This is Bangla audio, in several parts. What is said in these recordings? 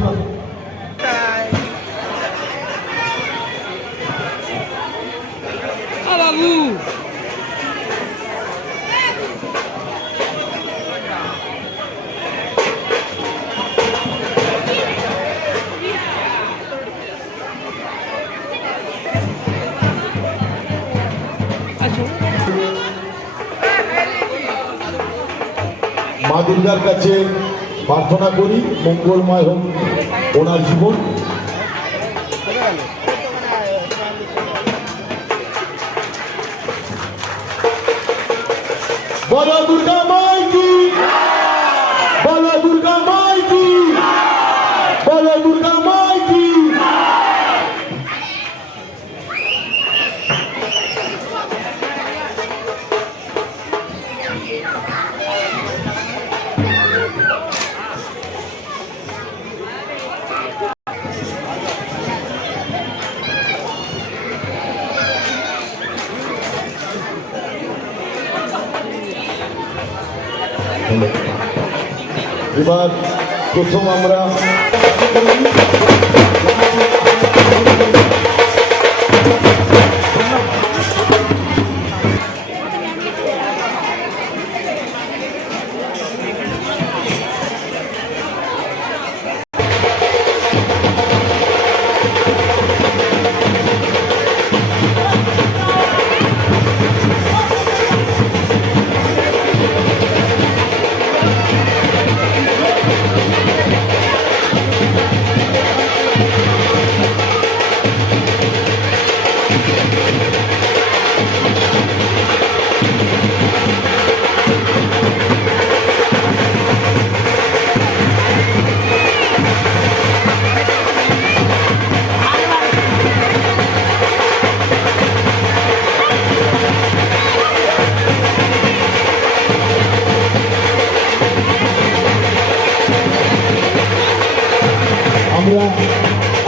মা দুর্গার কাছে প্রার্থনা করি মঙ্গলময় হোক ওনার জীবন। বলো দুর্গা মাই কি, বলো দুর্গা মাই কি, বলো দুর্গা মাই কি। এবার প্রথম আমরা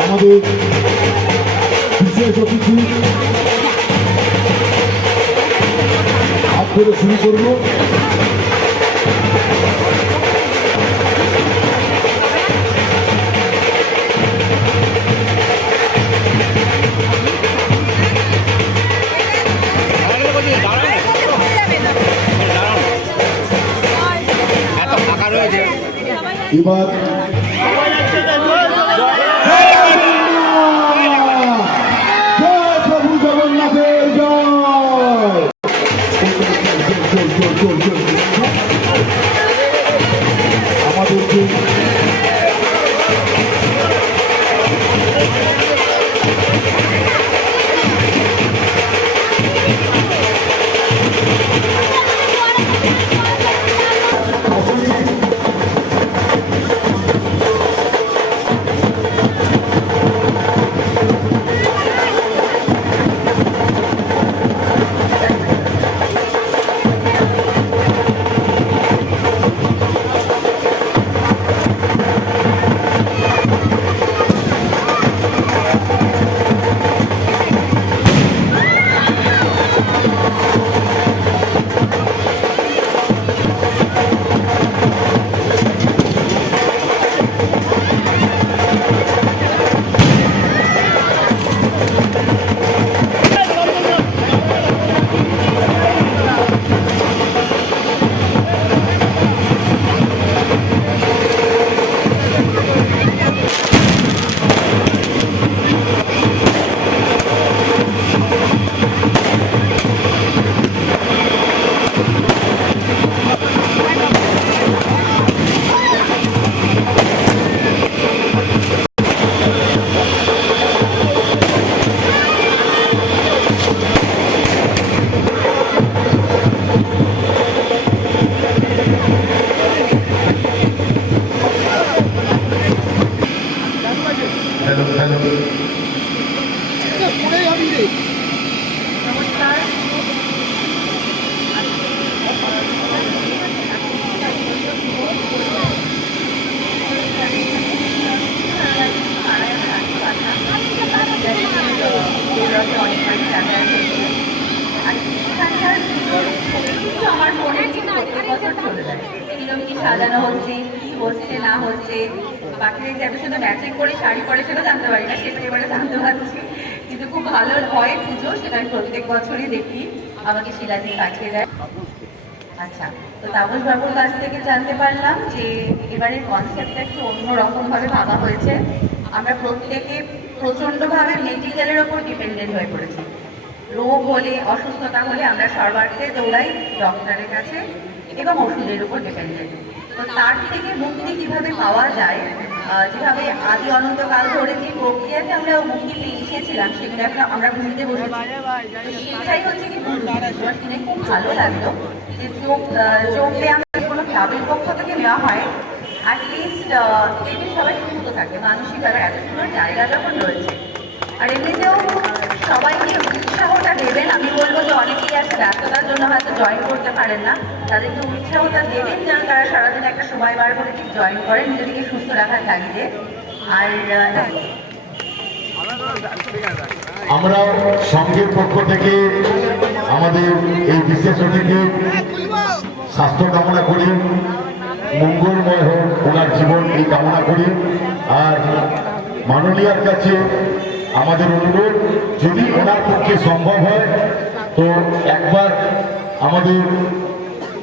আমাদের বিশেষ অতিথি হাত ধরে শুরু করব। এবার বাকি যে আমি শুধু ম্যাচিং করে শাড়ি পরে সেটা জানতে পারি না, সেটা এবারে জানতে পারছি। কিন্তু খুব ভালো হয় পুজো, সেটা আমি প্রত্যেক বছরই দেখি, আমাকে শিলাজি পাঠিয়ে দেয়। আচ্ছা, তো তাপস বাবুর কাছ থেকে জানতে পারলাম যে এবারের কনসেপ্টটা একটু অন্যরকমভাবে ভাবা হয়েছে। আমরা প্রত্যেকে প্রচণ্ডভাবে মেডিকেলের ওপর ডিপেন্ডেন্ট হয়ে পড়েছি। রোগ হলে, অসুস্থতা হলে আমরা সর্বার্থে দৌড়াই ডক্টরের কাছে এবং ওষুধের উপর ডিপেন্ডেন্ট। তো তার থেকে মুক্তি কিভাবে পাওয়া যায়, যেভাবে আদি অনন্তকাল ধরে যে প্রক্রিয়াতে আমরা মুক্তি পেয়ে এসেছিলাম সেগুলো একটা আমরা ভুলতে বসেছি। সেটাই হচ্ছে কি শুনে খুব ভালো লাগলো যে যোগ ব্যায়াম কোনো ক্লাবের পক্ষ থেকে নেওয়া হয়, অ্যাটলিস্ট এটি সবাই সুস্থ থাকে মানসিকভাবে। এত সুন্দর জায়গা যখন রয়েছে, আর এমনিতেও সবাইকে উৎসাহটা দেবেন। আমি বলবো যে অনেকেই আছে ব্যস্ততার জন্য হয়তো জয়েন করতে পারেন না, তাদেরকে উৎসাহটা দেবেন যেন তারা সারাদিন একটা সময় বার করে ঠিক জয়েন করেন নিজেদেরকে সুস্থ রাখার তাগিদে। আর আমরা সংঘের পক্ষ থেকে আমাদের এই বিশেষ অতিথি স্বাস্থ্য কামনা করি, মঙ্গলময় হোক ওনার জীবন এই কামনা করি। আর মাননীয়ার কাছে আমাদের অনুরোধ, যদি ওনার পক্ষে সম্ভব হয় তো একবার আমাদের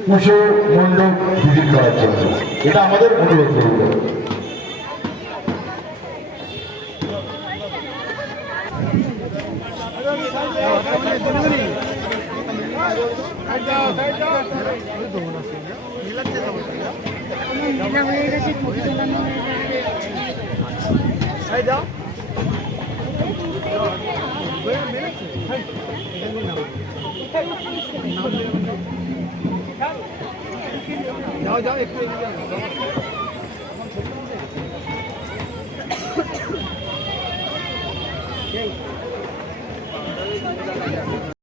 পুজো মণ্ডপ ভিজিট করার জন্য, এটা আমাদের অনুরোধ করব। যাও যাও একটু